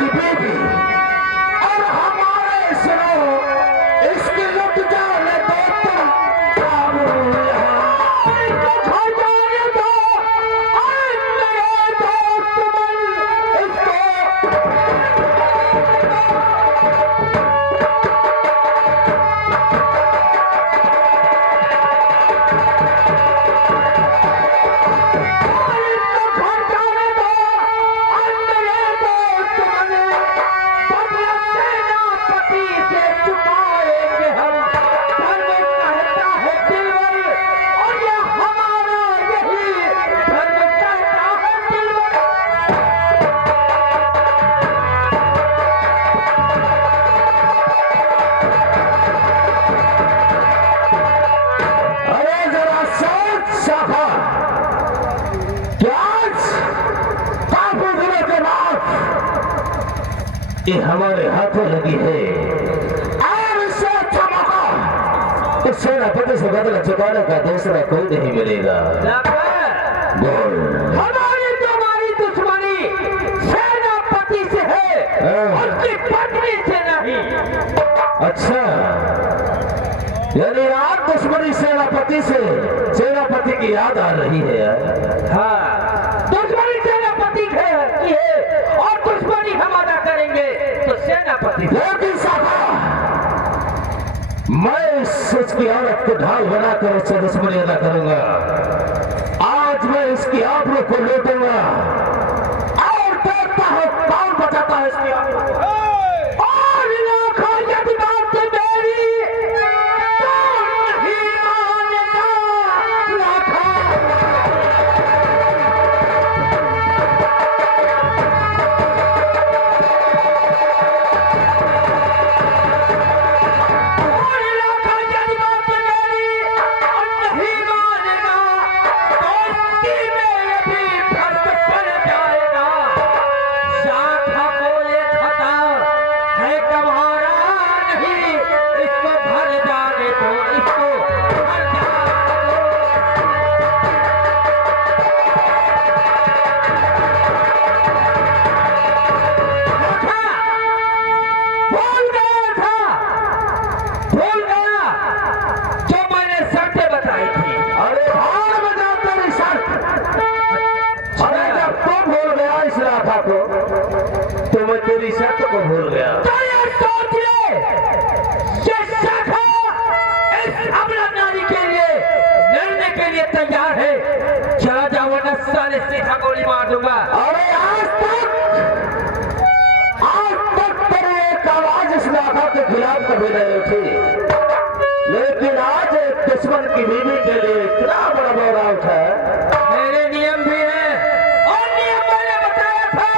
की बीवी और हमारे सुनो इसकी लुट जाने दो तुम काबू यहाँ इसको खो जाने दो और मेरे दोस्त बन इसको ये हमारे हाथों लगी है और इससे अच्छा मौका इस सेनापति से बदला चुकाने का दूसरा कोई नहीं मिलेगा। बोल हमारी तुम्हारी दुश्मनी सेनापति से है उसकी पत्नी से नहीं। अच्छा यानी आप दुश्मनी सेनापति से सेनापति की याद आ रही है यार। हाँ दुश्मनी सेनापति की है और दुश्मनी हम अदा करेंगे तो सेनापति लेकिन साहब मैं इसकी औरत को ढाल बनाकर उससे दुश्मनी अदा करूंगा। आज मैं इसकी आबरू को लूटूंगा और देखता हूं कौन बचाता है इसकी आबरू को। और लाखों यदि बात मेरी तो नहीं मानेगा लाखों। तो मैं तेरी शर्त को भूल गया। तो ये सोच ले ये शाखा इस अबला नारी के लिए लड़ने के लिए तैयार है। चला जाओ वरना साले सीधा गोली मार दूंगा। अरे आज तक तेरी एक आवाज इस शाखा के खिलाफ कभी नहीं उठी, लेकिन आज एक दुश्मन की बीवी के लिए इतना बड़ा बौरा उठा है। मेरे नियम भी है और नियम मैंने बताया था।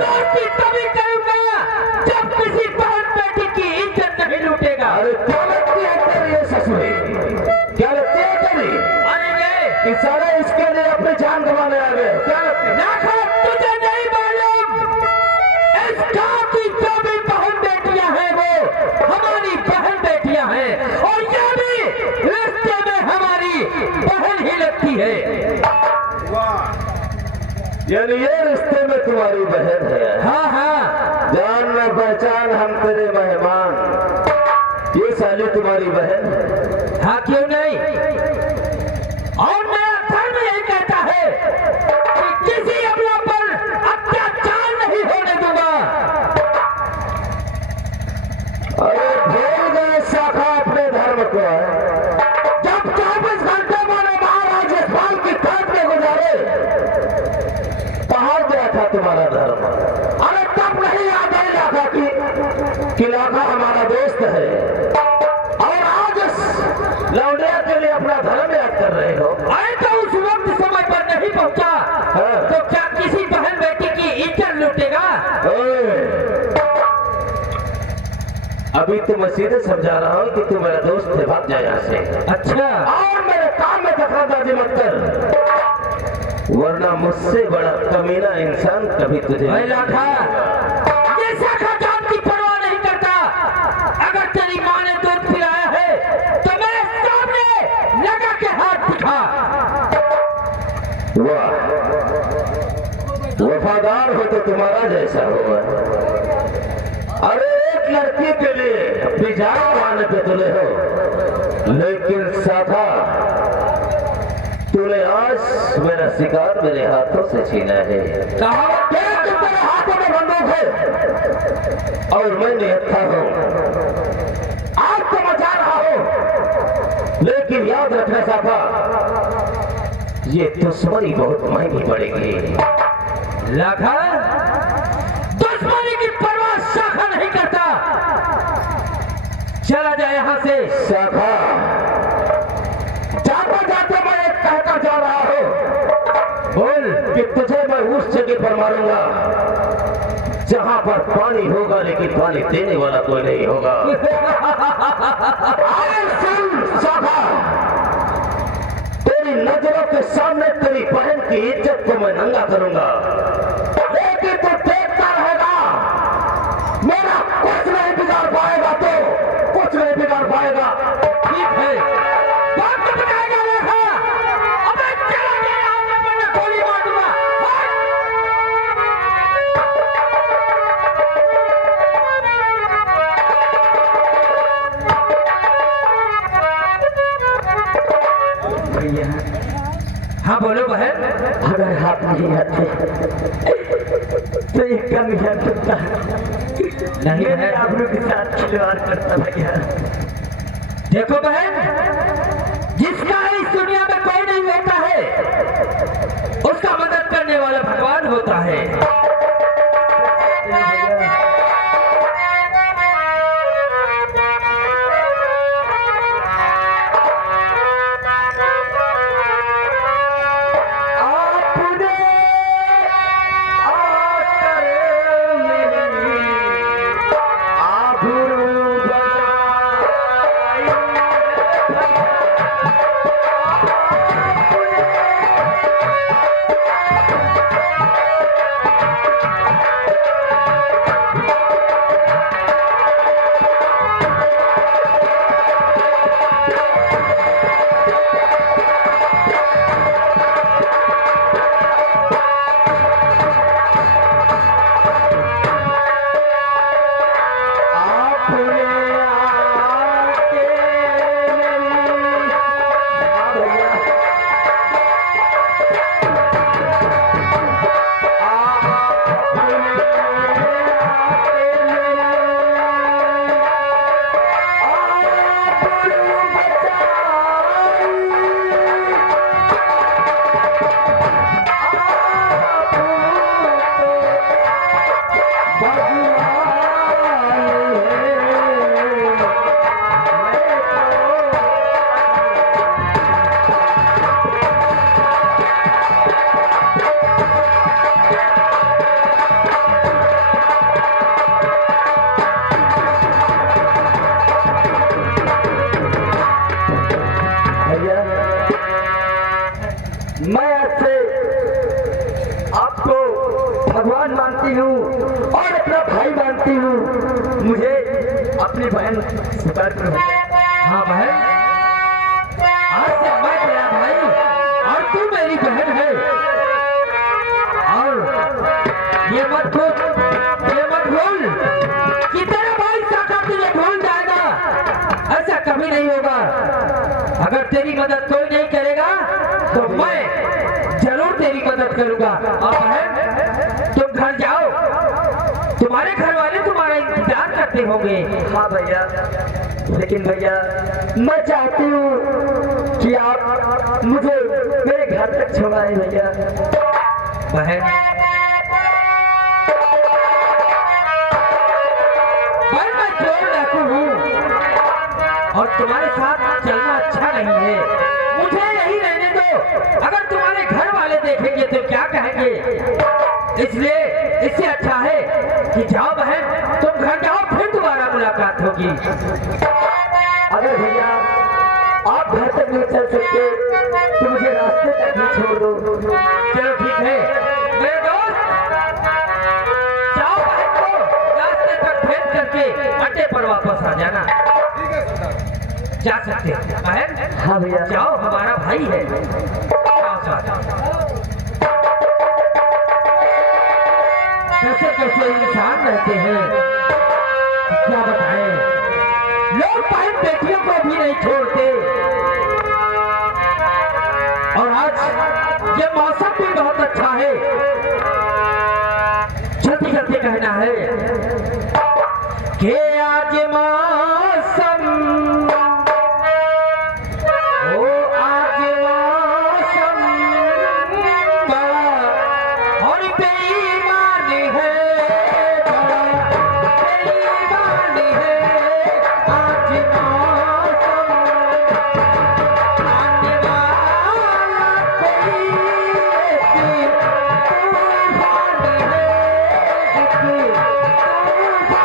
दोस्ती तभी करूंगा जब किसी बहन बेटी की इज्जत नहीं लूटेगा। अरे क्या लगती है तेरी ये ससुरी, क्या लगती है तेरी? अरे ये कि सारे इसके लिए अपनी जान गंवाने आ गए, क्या लगती है? लाखों तुझे नहीं मालूम इस गांव की जो भी बहन बेटियां हैं वो हमारी बहन बेटियां हैं और ये भी रिश्ते में हमारी बहन ही लगती है। यानी ये रिश्ते में तुम्हारी बहन है? हाँ हाँ जान न पहचान हम तेरे मेहमान, ये साली तुम्हारी बहन है? हाँ क्यों नहीं। और मेरा धर्म यही कहता है कि किसी अबला पर अत्याचार नहीं होने दूंगा। अरे भूल गए शाखा अपने धर्म को। जब 24 घंटे मैंने महाराज यशपाल की कैद में गुजारे कहा गया था तुम्हारा धर्म? अरे तब नहीं याद है लाखा कि लाखा हमारा दोस्त है और आज लौंडिया के लिए अपना धर्म याद कर रहे हो। अरे तो उस वक्त समय पर नहीं पहुंचा तो क्या किसी बहन बेटी की इज्जत लूटेगा? अभी तो मैं सीधे समझा रहा हूँ कि तू मेरा दोस्त है, भाग जा यहाँ से। अच्छा और मेरे काम में दखलंदाजी मत कर, वरना मुझसे बड़ा कमीना इंसान कभी तुझे भाई लाखा ये शाखा जात की परवाह नहीं करता। अगर तेरी माँ ने दूध पिलाया है तो मेरे सामने लगा के हाथ दिखा। वाह वफादार हो तो तुम्हारा जैसा होगा। अरे एक लड़की के लिए अपनी जान गंवाने पे तुले हो, लेकिन साधा तूने आज मेरा शिकार मेरे हाथों से छीना है। तेरे हाथों में बंदूक है और मैं निहत्था हूं। आग तो मचा रहा हो, लेकिन याद रखना साधा, ये दुश्मनी बहुत महंगी पड़ेगी। लाखा दुश्मनी की परवाह शाखा नहीं करता। चला जाए यहां से। शाखा जाते जाते मैं एक कहता जा रहा हूं, बोल कि तुझे मैं उस जगह पर मारूंगा जहां पर पानी होगा, लेकिन पानी देने वाला कोई नहीं होगा। शाखा तेरी नजरों के सामने तेरी बहन की इज्जत को मैं नंगा करूंगा, लेकिन तू देखता रहेगा। मेरा कुछ नहीं बिगाड़ पाएगा, तो कुछ नहीं बिगाड़ पाएगा। ठीक है, बात तो बताएगा लाखा। अबे चला गया यहां से, वरना गोली मार दूंगा। हाँ बोलो बहन। अगर हाथ नहीं आते तो एक कम याद करता नहीं मेरे है। आबरू के साथ खिलवाड़ करता भैया। देखो बहन, जिसका इस दुनिया में कोई नहीं होता है, उसका मदद करने वाला भगवान होता है। मैं आज से आपको भगवान मानती हूँ और अपना भाई मानती हूँ। मुझे अपनी बहन स्वीकार करो। हाँ बहन, आज से मैं तेरा भाई और तू मेरी बहन है। और ये मत भूल कि तेरा भाई शाखा तुझे भूल जाएगा। ऐसा कभी नहीं होगा। अगर तेरी मदद कोई नहीं करेगा तो मैं जरूर तेरी मदद करूंगा। और बहन, तुम घर जाओ, तुम्हारे घर वाले तुम्हारा इंतजार करते होंगे। हाँ भैया, लेकिन भैया मैं चाहती हूँ कि आप मुझे मेरे घर तक छोड़ाएं भैया। बहन, मैं चोर डाकू हूँ और तुम्हारे साथ चलना अच्छा नहीं है। मुझे यही रहने दो। अगर तुम्हारे घर वाले देखेंगे तो क्या कहेंगे? इसलिए इससे अच्छा है कि जाओ बहन, तुम घर जाओ, फिर दोबारा मुलाकात होगी। अगर भैया आप घर तक नहीं चल सकते तो मुझे रास्ते तक ही छोड़ दो। चलो ठीक है मेरे दोस्त, जाओ बहन को रास्ते तक भेज करके अड्डे पर वापस आ जाना। जा सकते हैं बहन? हाँ भैया। जाओ, हमारा भाई है। जाओ साथ। कैसे कैसे इंसान रहते हैं, क्या बताएं। लोग बहन बेटियों को भी नहीं छोड़ते। और आज ये मौसम भी बहुत अच्छा है। जल्दी जल्दी कहना है कि आज मौसम, ओ आज मौसम बड़ा और बेईमान है, बड़ा बेईमान है। आज मौसम आने वाला कोई तूफान है, तूफान है।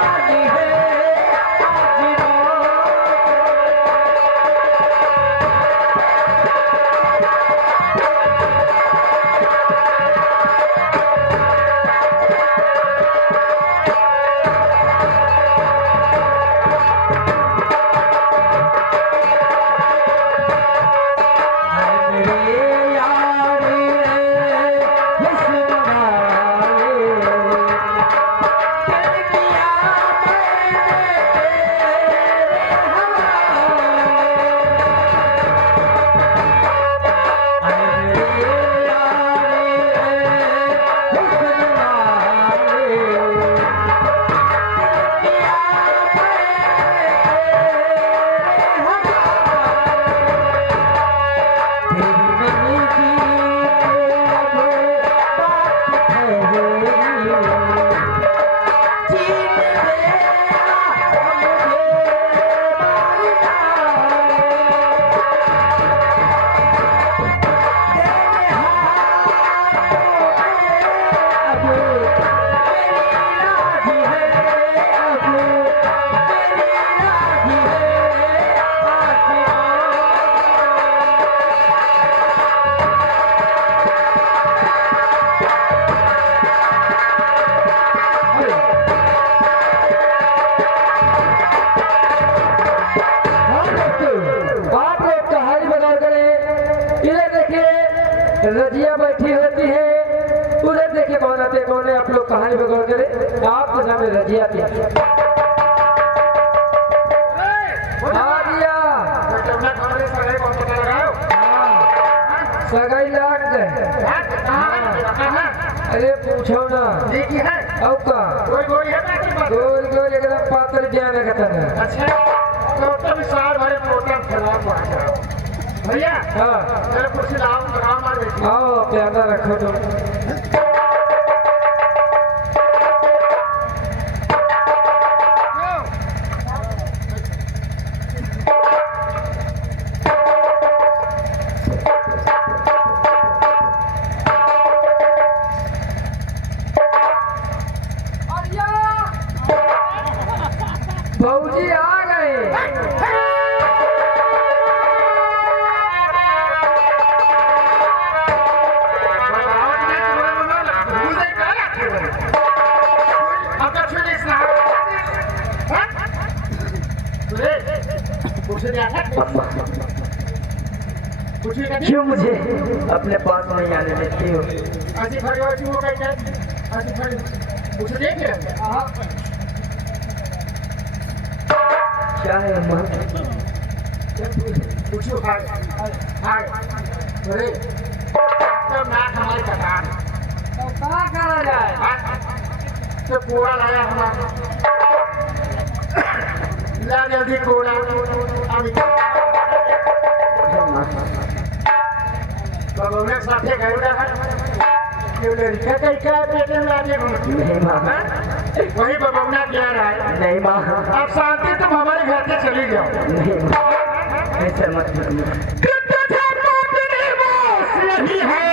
आज रजिया बैठी होती है, उधर देखिए कौन आते कौन है। आप लोग कहानी बगौर करें, आपके सामने रजिया थी। सगाई लाग गए। अरे पूछो ना औ का गोल गोल एकदम पातर ज्ञान रखता है। भैया हाँ मेरे कुर्सी लाओ, लगाओ मार बैठी। आओ प्यादा रखो तुम। बहूजी आ गए। क्यों मुझे अपने पास नहीं आने देती हो? क्या है अम्मा? हमारी कटार तो क्या करा जाए? तो कोड़ा लाया हमारा, ला जल्दी कोड़ा। अभी बबौने साथे गए है, ये लड़का कैसा पेटे में आगे नहीं माँ, वही बबौना किया रहा है। नहीं माँ, अब शांति तुम हमारे घर से चली जाओ। नहीं माँ, ऐसा मत करो। यही है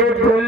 ले कोई